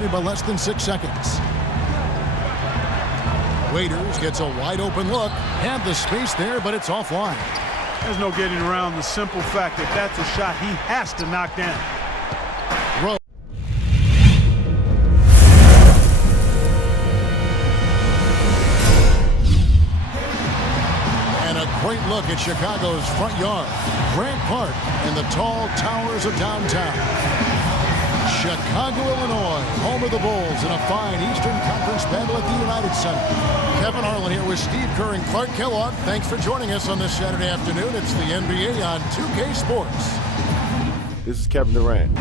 separated by less than 6 seconds. Waiters gets a wide open look. Had the space there, but it's offline. There's no getting around the simple fact that that's a shot he has to knock down. And a great look at Chicago's front yard. Grant Park and the tall towers of downtown. Chicago, Illinois, home of the Bulls in a fine Eastern Conference battle at the United Center. Kevin Harlan here with Steve Kerr and Clark Kellogg. Thanks for joining us on this Saturday afternoon. It's the NBA on 2K Sports. This is Kevin Durant.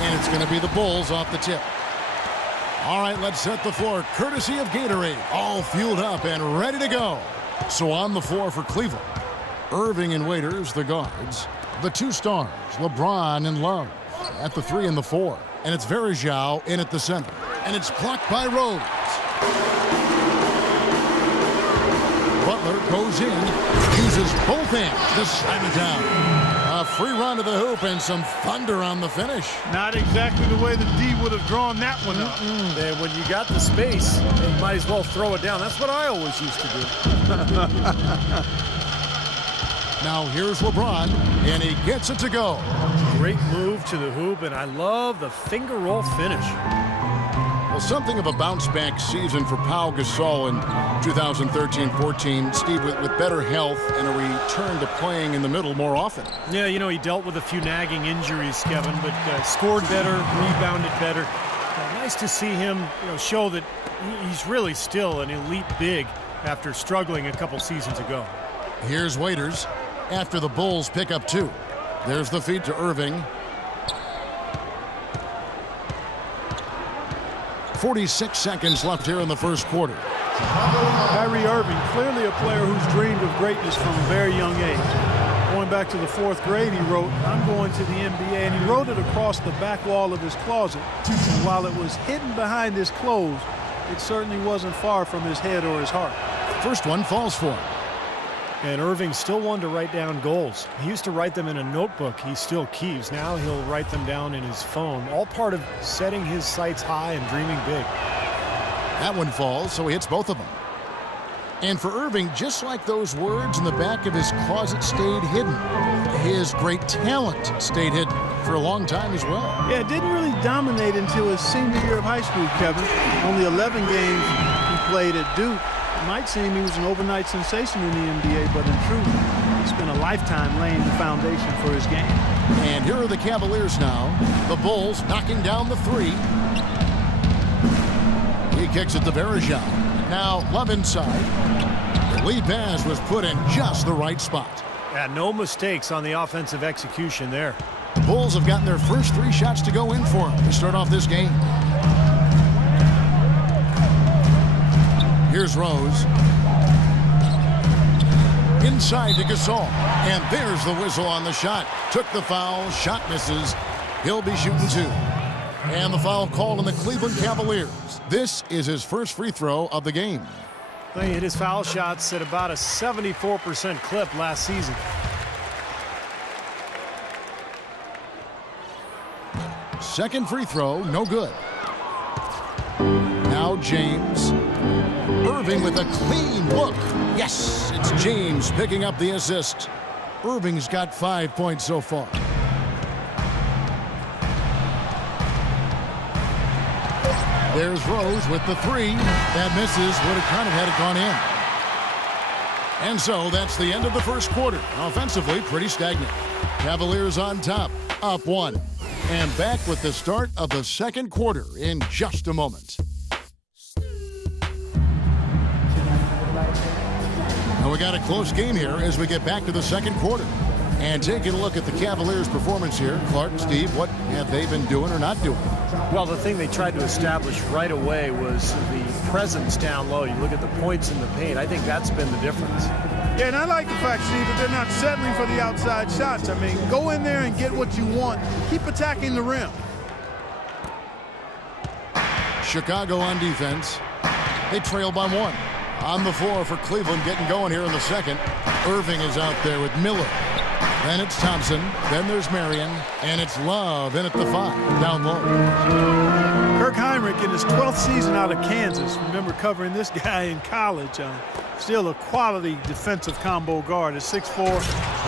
And it's going to be the Bulls off the tip. All right, let's set the floor courtesy of Gatorade. All fueled up and ready to go. So on the floor for Cleveland, Irving and Waiters, the guards. The two stars, LeBron and Love, at the 3 and the 4. And it's Verjao in at the center. And it's blocked by Rose. Butler goes in, uses both hands to slam it down. A free run to the hoop and some thunder on the finish. Not exactly the way the D would have drawn that one up. And when you got the space, you might as well throw it down. That's what I always used to do. Now here's LeBron, and he gets it to go. Great move to the hoop, and I love the finger roll finish. Well, something of a bounce-back season for Pau Gasol in 2013-14. Steve, with better health and a return to playing in the middle more often. Yeah, you know, he dealt with a few nagging injuries, Kevin, but scored better, rebounded better. Nice to see him, show that he's really still an elite big after struggling a couple seasons ago. Here's Waiters after the Bulls pick up 2. There's the feed to Irving. 46 seconds left here in the first quarter. Kyrie Irving, clearly a player who's dreamed of greatness from a very young age. Going back to the 4th grade, he wrote, "I'm going to the NBA," and he wrote it across the back wall of his closet. And while it was hidden behind his clothes, it certainly wasn't far from his head or his heart. First one falls for him. And Irving still wanted to write down goals. He used to write them in a notebook he still keeps. Now he'll write them down in his phone. All part of setting his sights high and dreaming big. That one falls, so he hits both of them. And for Irving, just like those words in the back of his closet stayed hidden, his great talent stayed hidden for a long time as well. Yeah, it didn't really dominate until his senior year of high school, Kevin. Only 11 games he played at Duke. It might seem he was an overnight sensation in the NBA, but in truth, he spent a lifetime laying the foundation for his game. And here are the Cavaliers now. The Bulls knocking down the 3. He kicks it to Verjao. Now Love inside. The lead pass was put in just the right spot. Yeah, no mistakes on the offensive execution there. The Bulls have gotten their first 3 shots to go in for him to start off this game. Here's Rose. Inside to Gasol. And there's the whistle on the shot. Took the foul. Shot misses. He'll be shooting 2. And the foul called on the Cleveland Cavaliers. This is his first free throw of the game. He hit his foul shots at about a 74% clip last season. Second free throw, no good. Now James. Irving with a clean look. Yes, it's James picking up the assist. Irving's got 5 points so far. There's Rose with the 3. That misses. Would have kind of had it gone in. And so that's the end of the first quarter. Offensively, pretty stagnant. Cavaliers on top, up 1. And back with the start of the second quarter in just a moment. And we got a close game here as we get back to the second quarter. And taking a look at the Cavaliers' performance here, Clark, Steve, what have they been doing or not doing? Well, the thing they tried to establish right away was the presence down low. You look at the points in the paint. I think that's been the difference. Yeah, and I like the fact, Steve, that they're not settling for the outside shots. I mean, go in there and get what you want. Keep attacking the rim. Chicago on defense. They trail by 1. On the floor for Cleveland, getting going here in the second. Irving is out there with Miller. Then it's Thompson. Then there's Marion. And it's Love in at the 5, down low. Kirk Heinrich in his 12th season out of Kansas. Remember covering this guy in college. Still a quality defensive combo guard. At 6'4",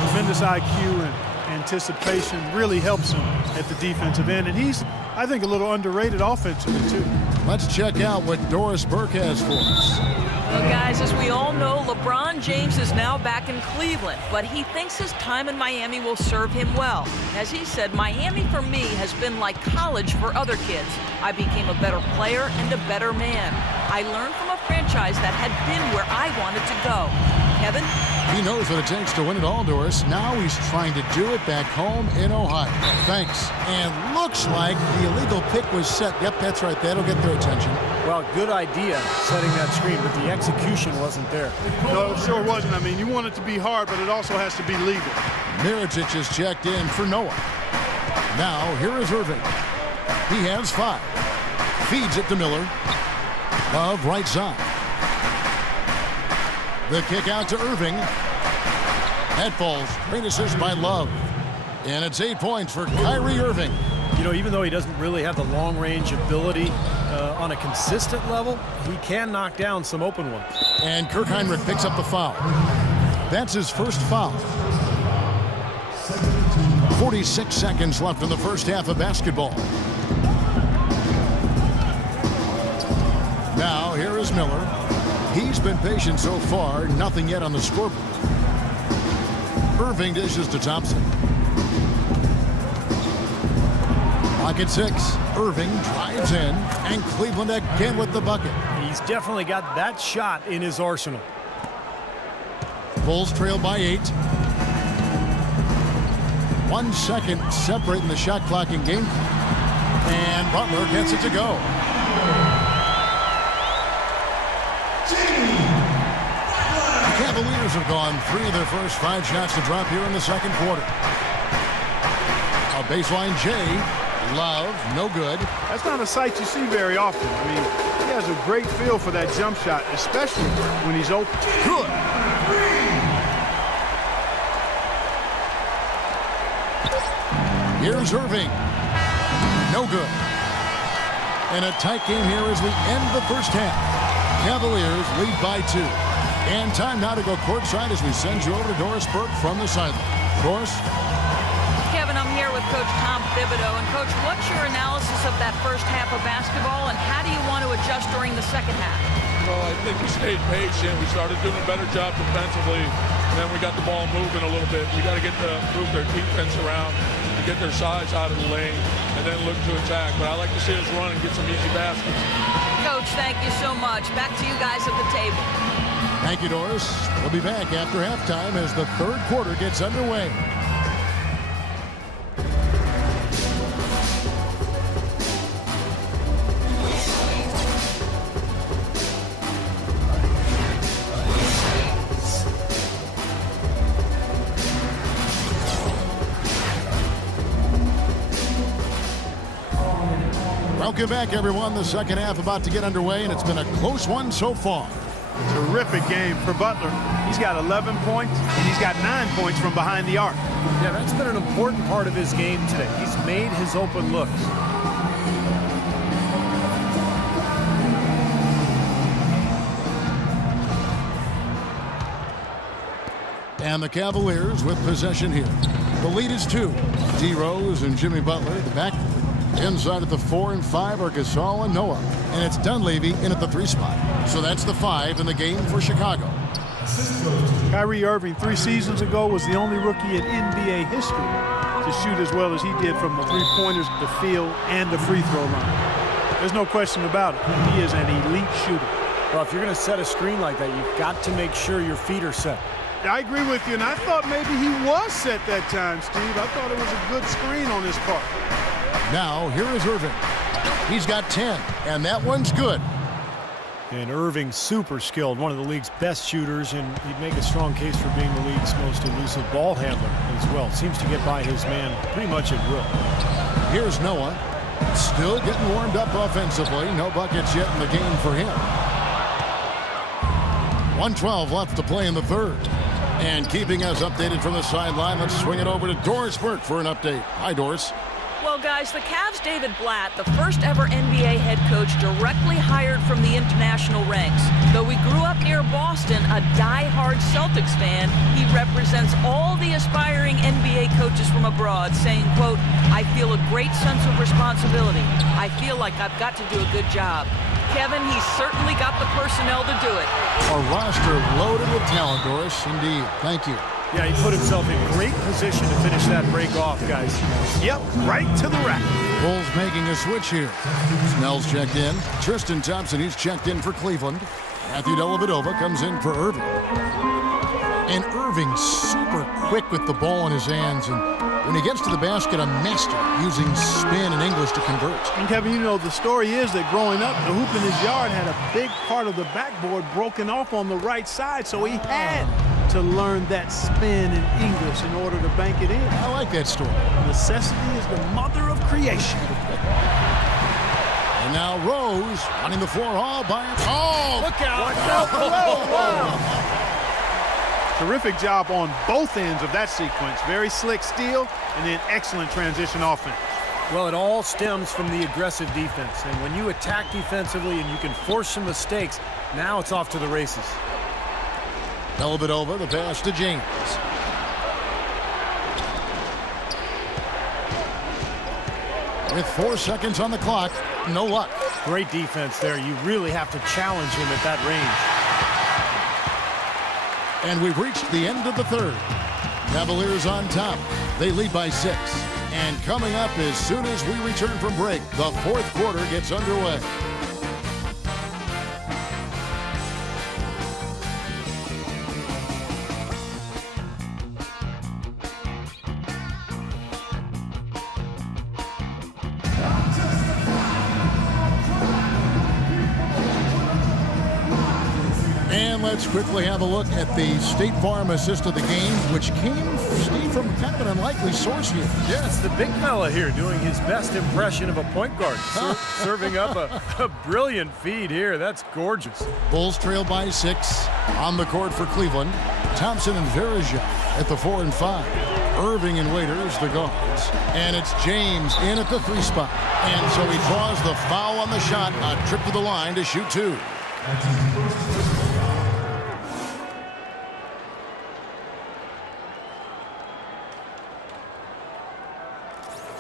tremendous IQ and anticipation really helps him at the defensive end. And he's, I think, a little underrated offensively, too. Let's check out what Doris Burke has for us. Well, guys, as we all know, LeBron James is now back in Cleveland, but he thinks his time in Miami will serve him well. As he said, Miami for me has been like college for other kids. I became a better player and a better man. I learned from a franchise that had been where I wanted to go. Kevin? He knows what it takes to win it all, Doris. Now he's trying to do it back home in Ohio. Thanks. And looks like the illegal pick was set. Yep, that's right. That'll get their attention. Well, good idea setting that screen, but the execution wasn't there. No, it sure wasn't. I mean, you want it to be hard, but it also has to be legal. Mirotic is checked in for Noah. Now, here is Irving. He has 5. Feeds it to Miller. Love right side. The kick out to Irving. That falls. Great assist by Love. And it's 8 points for Kyrie Irving. You know, even though he doesn't really have the long-range ability on a consistent level, he can knock down some open ones. And Kirk Heinrich picks up the foul. That's his first foul. 46 seconds left in the first half of basketball. Now, here is Miller. He's been patient so far, nothing yet on the scoreboard. Irving dishes to Thompson. Clock at 6. Irving drives in, and Cleveland again with the bucket. He's definitely got that shot in his arsenal. Bulls trail by 8. 1 second separating the shot clock and game clock. And Butler gets it to go. The Cavaliers have gone 3 of their first 5 shots to drop here in the second quarter. A baseline J. Love, no good. That's not a sight you see very often. I mean, he has a great feel for that jump shot, especially when he's open. Good. Here's Irving. No good. And a tight game here as we end the first half. Cavaliers lead by 2. And time now to go courtside as we send you over to Doris Burke from the sideline. Doris? Kevin, I'm here with Coach Tom Thibodeau. And, Coach, what's your analysis of that first half of basketball, and how do you want to adjust during the second half? Well, I think we stayed patient. We started doing a better job defensively, and then we got the ball moving a little bit. We got to move their defense around and get their size out of the lane and then look to attack. But I like to see us run and get some easy baskets. Coach, thank you so much. Back to you guys at the table. Thank you, Doris. We'll be back after halftime as the third quarter gets underway. Welcome back, everyone. The second half about to get underway, and it's been a close one so far. Terrific game for Butler. He's got 11 points, and he's got 9 points from behind the arc. Yeah, that's been an important part of his game today. He's made his open looks. And the Cavaliers with possession here. The lead is 2. D. Rose and Jimmy Butler, the back. Inside at the 4 and 5 are Gasol and Noah. And it's Dunleavy in at the 3 spot. So that's the 5 in the game for Chicago. Kyrie Irving 3 seasons ago was the only rookie in NBA history to shoot as well as he did from the three-pointers, the field, and the free throw line. There's no question about it. He is an elite shooter. Well, if you're going to set a screen like that, you've got to make sure your feet are set. I agree with you, and I thought maybe he was set that time, Steve. I thought it was a good screen on his part. Now, here is Irving. He's got 10, and that one's good. And Irving, super skilled, one of the league's best shooters, and he'd make a strong case for being the league's most elusive ball handler as well. Seems to get by his man pretty much at will. Here's Noah. Still getting warmed up offensively. No buckets yet in the game for him. 1:12 left to play in the third. And keeping us updated from the sideline, let's swing it over to Doris Burke for an update. Hi, Doris. Well, guys, the Cavs' David Blatt, the first ever NBA head coach directly hired from the international ranks. Though he grew up near Boston, a die-hard Celtics fan, he represents all the aspiring NBA coaches from abroad, saying, quote, "I feel a great sense of responsibility. I feel like I've got to do a good job." Kevin, he's certainly got the personnel to do it. A roster loaded with talent, Doris. Indeed. Thank you. Yeah, he put himself in great position to finish that break off, guys. Yep, right to the rack. Bulls making a switch here. Snell's checked in. Tristan Thompson, he's checked in for Cleveland. Matthew Dellavedova comes in for Irving. And Irving's super quick with the ball in his hands. And when he gets to the basket, a master using spin and English to convert. And Kevin, you know, the story is that growing up, the hoop in his yard had a big part of the backboard broken off on the right side, so he had to learn that spin in English in order to bank it in. I like that story. Necessity is the mother of creation. And now Rose running the floor all by himself. Oh, Look out! Terrific job on both ends of that sequence. Very slick steal and then excellent transition offense. Well, it all stems from the aggressive defense. And when you attack defensively and you can force some mistakes, now it's off to the races. Dellavedova, the pass to James. With 4 seconds on the clock, no luck. Great defense there. You really have to challenge him at that range. And we've reached the end of the third. Cavaliers on top. They lead by 6. And coming up as soon as we return from break, the fourth quarter gets underway. And let's quickly have a look at the State Farm assist of the game, which came, Steve, from kind of an unlikely source here. Yes, the big fella here doing his best impression of a point guard, serving up a brilliant feed here. That's gorgeous. Bulls trail by 6 on the court for Cleveland. Thompson and Verija at the 4 and 5. Irving and Waiters, the guards. And it's James in at the 3 spot. And so he draws the foul on the shot, a trip to the line to shoot 2.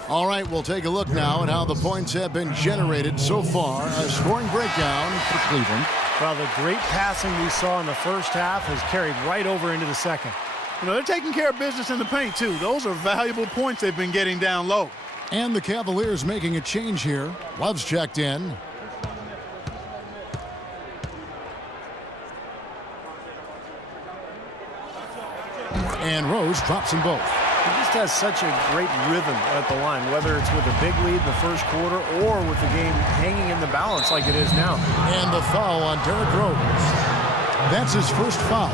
All right, we'll take a look now at how the points have been generated so far. A scoring breakdown for Cleveland. Well, the great passing we saw in the first half has carried right over into the second. You know, they're taking care of business in the paint, too. Those are valuable points they've been getting down low. And the Cavaliers making a change here. Love's checked in. And Rose drops them both. He just has such a great rhythm at the line, whether it's with a big lead in the first quarter or with the game hanging in the balance like it is now. And the foul on Derrick Rose. That's his first foul.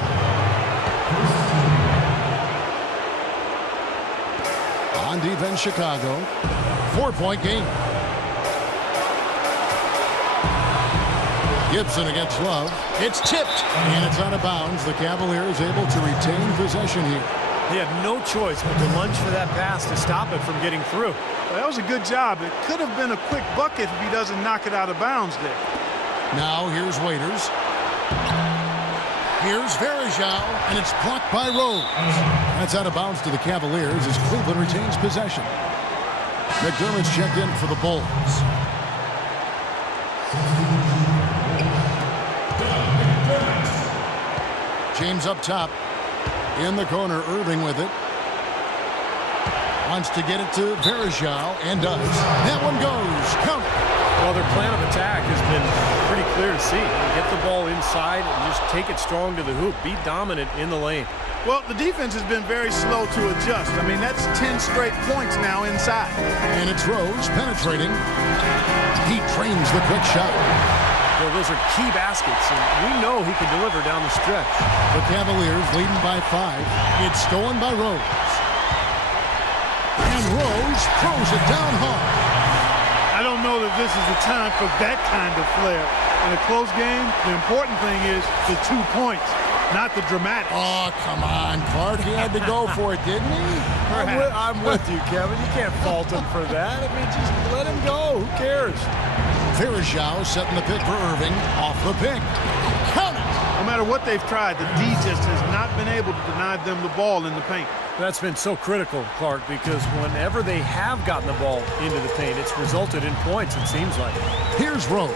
On defense, Chicago. 4-point game. Gibson against Love. It's tipped. And it's out of bounds. The Cavaliers able to retain possession here. He had no choice but to lunge for that pass to stop it from getting through. Well, that was a good job. It could have been a quick bucket if he doesn't knock it out of bounds there. Now here's Waiters. Here's Verija, and it's blocked by Rose. That's out of bounds to the Cavaliers as Cleveland retains possession. McDermott's checked in for the Bulls. James up top. In the corner, Irving with it. Wants to get it to Verija, and does. That one goes. Count it. Well, their plan of attack has been pretty clear to see. Get the ball inside and just take it strong to the hoop. Be dominant in the lane. Well, the defense has been very slow to adjust. I mean, that's 10 straight points now inside. And it's Rose penetrating. He trains the quick shot. Well, those are key baskets, and we know he can deliver down the stretch. The Cavaliers leading by 5. It's stolen by Rose. And Rose throws it down hard. I don't know that this is the time for that kind of flair. In a close game, the important thing is the 2 points, not the dramatics. Oh, come on, Clark. He had to go for it, didn't he? I'm with you, Kevin. You can't fault him for that. I mean, just let him go. Who cares? Verjao setting the pick for Irving. Off the pick. Count it. No matter what they've tried, the D just has not been able to deny them the ball in the paint. That's been so critical, Clark, because whenever they have gotten the ball into the paint, it's resulted in points, it seems like. Here's Rose.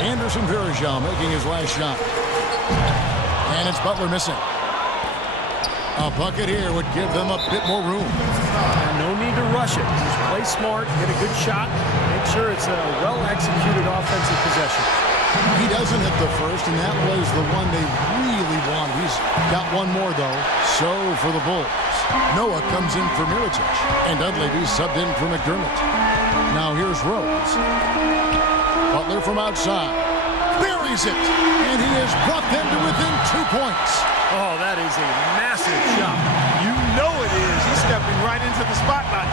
Anderson Verjao making his last shot. And it's Butler missing. A bucket here would give them a bit more room. And no need to rush it. Just play smart, get a good shot, make sure it's a well-executed offensive possession. He doesn't hit the first, and that was the one they really wanted. He's got one more, though. So for the Bulls, Noah comes in for Mirotic, and Dunleavy subbed in for McDermott. Now here's Rose. Butler from outside. Buries it, and he has brought them to within 2 points. Oh, that is a massive shot. You know it is. He's stepping right into the spotlight.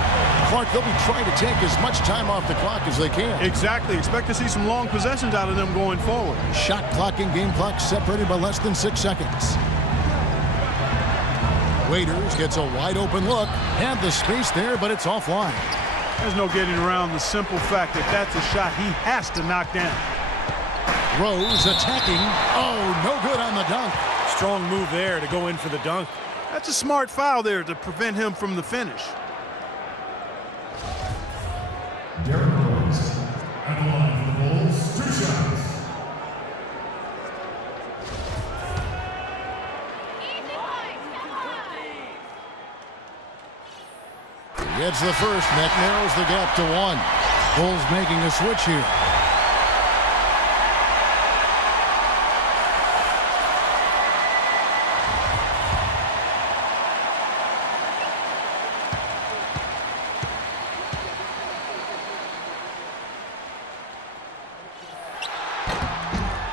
Clark, they'll be trying to take as much time off the clock as they can. Exactly. Expect to see some long possessions out of them going forward. Shot clock and game clock separated by less than 6 seconds. Waiters gets a wide open look. Had the space there, but it's offline. There's no getting around the simple fact that that's a shot he has to knock down. Rose attacking. Oh, no good on the dunk. Strong move there to go in for the dunk. That's a smart foul there to prevent him from the finish. Derrick Rose at the line for the Bulls, 2 shots. He gets the first, and that narrows the gap to 1. Bulls making a switch here.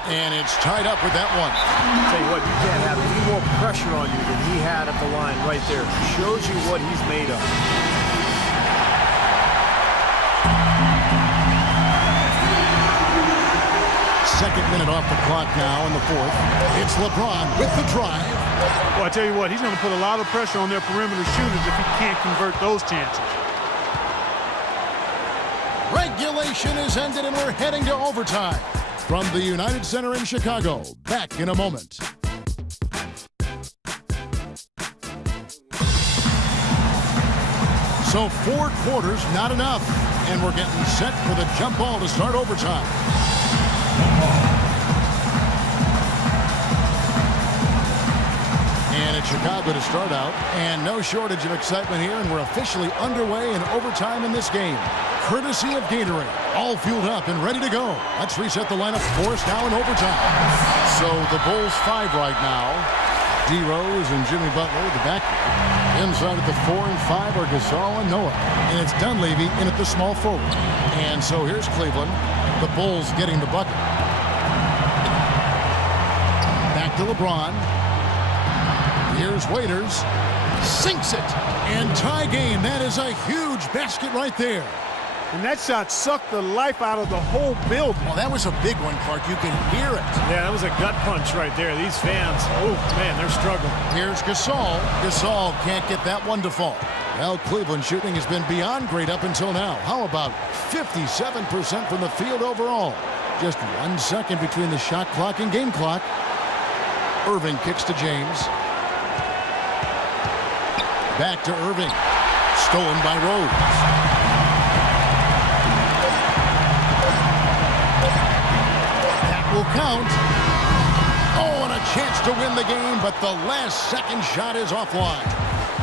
And it's tied up with that one. Tell you what, you can't have any more pressure on you than he had at the line right there. Shows you what he's made of. Second minute off the clock now in the 4th. It's LeBron with the drive. Well, I tell you what, he's going to put a lot of pressure on their perimeter shooters if he can't convert those chances. Regulation is ended, and we're heading to overtime. From the United Center in Chicago, back in a moment. So 4 quarters, not enough. And we're getting set for the jump ball to start overtime. And it's Chicago to start out. And no shortage of excitement here, and we're officially underway in overtime in this game. Courtesy of Gatorade, all fueled up and ready to go. Let's reset the lineup for us now in overtime. So the Bulls 5 right now. D. Rose and Jimmy Butler, the back. Inside at the 4 and 5 are Gasol and Noah. And it's Dunleavy in at the small forward. And so here's Cleveland. The Bulls getting the bucket. Back to LeBron. Here's Waiters. Sinks it. And tie game. That is a huge basket right there. And that shot sucked the life out of the whole building. Well, that was a big one, Clark. You can hear it. Yeah, that was a gut punch right there. These fans, oh, man, they're struggling. Here's Gasol. Gasol can't get that one to fall. Well, Cleveland shooting has been beyond great up until now. How about 57% from the field overall? Just 1 second between the shot clock and game clock. Irving kicks to James. Back to Irving. Stolen by Rose. Will count. Oh, and a chance to win the game, but the last second shot is offline.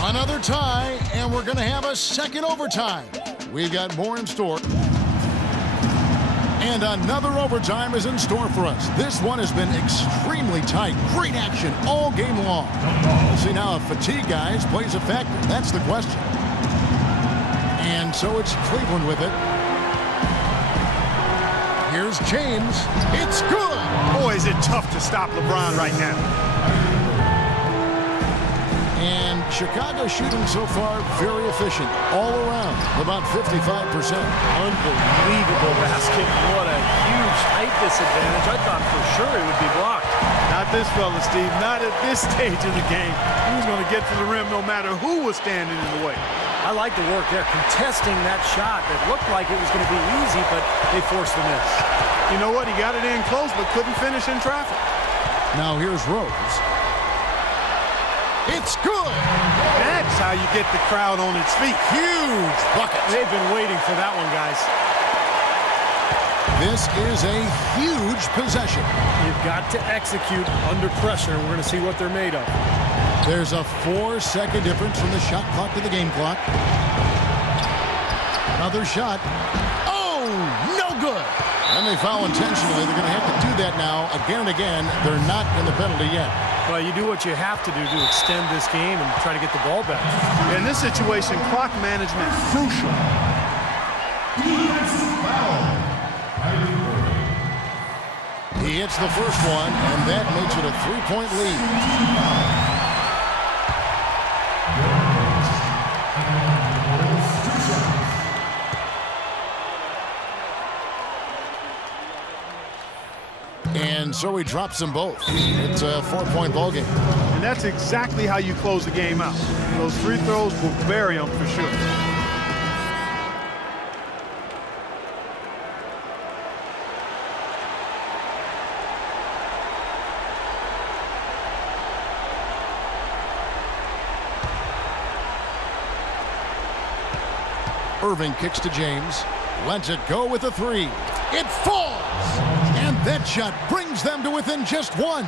Another tie, and we're going to have a second overtime. We've got more in store. And another overtime is in store for us. This one has been extremely tight. Great action all game long. We'll see now if fatigue, guys, plays a factor. That's the question. And so it's Cleveland with it. Here's James. It's good. Boy, is it tough to stop LeBron right now. And Chicago shooting so far very efficient all around, about 55%. Unbelievable basket. What a huge height disadvantage. I thought for sure it would be blocked. Not this fella, Steve. Not at this stage of the game. He was going to get to the rim no matter who was standing in the way. I like the work there, contesting that shot that looked like it was going to be easy, but they forced the miss. You know what? He got it in close, but couldn't finish in traffic. Now here's Rose. It's good. That's how you get the crowd on its feet. Huge bucket. They've been waiting for that one, guys. This is a huge possession. You've got to execute under pressure. We're going to see what they're made of. There's a 4-second difference from the shot clock to the game clock. Another shot. Oh, no good. And they foul intentionally. They're going to have to do that now again and again. They're not in the penalty yet. Well, you do what you have to do to extend this game and try to get the ball back. In this situation, clock management crucial. Defensive foul. He hits the first one, and that makes it a 3-point lead. And so he drops them both. It's a 4-point ball game. And that's exactly how you close the game out. Those free throws will bury them for sure. Irving kicks to James. Lets it go with a 3. It falls! And that shot brings them to within just 1.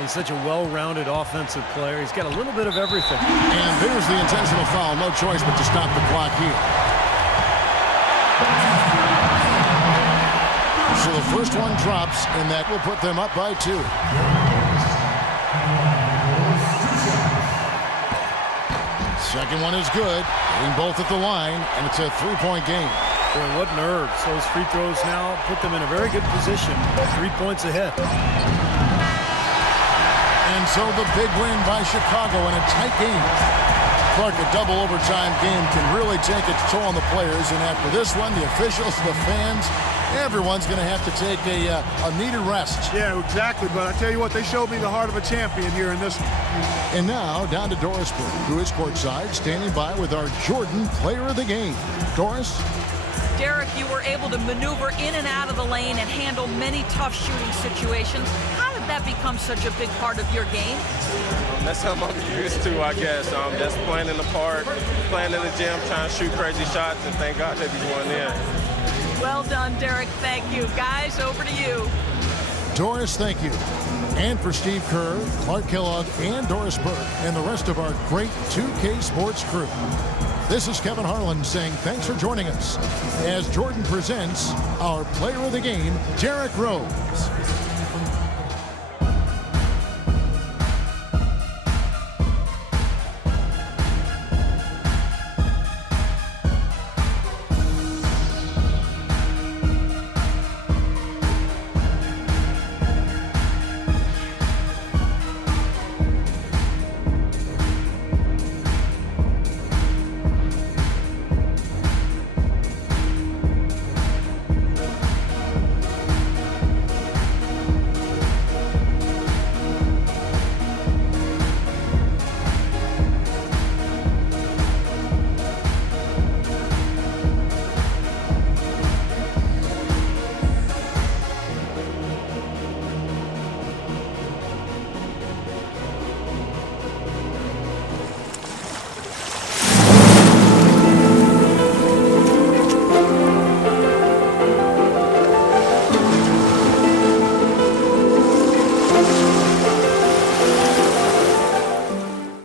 He's such a well-rounded offensive player. He's got a little bit of everything. And there's the intentional foul. No choice but to stop the clock here. So the first one drops, and that will put them up by 2. Second one is good. Hitting both at the line, and it's a 3-point game. Boy, what nerves. Those free throws now put them in a very good position. 3 points ahead. And so the big win by Chicago in a tight game. Clark, a double overtime game can really take its toll on the players. And after this one, the officials, the fans, everyone's going to have to take a needed rest. Yeah, exactly. But I tell you what, they showed me the heart of a champion here in this one. And now down to Doris Burke, who is courtside, standing by with our Jordan player of the game. Doris? Derrick, you were able to maneuver in and out of the lane and handle many tough shooting situations. How did that become such a big part of your game? That's something I'm used to, I guess. Just playing in the park, playing in the gym, trying to shoot crazy shots, and thank God they be going in. Well done, Derrick. Thank you. Guys, over to you. Doris, thank you. And for Steve Kerr, Clark Kellogg, and Doris Burke, and the rest of our great 2K Sports crew. This is Kevin Harlan saying thanks for joining us as Jordan presents our player of the game, Derrick Rose.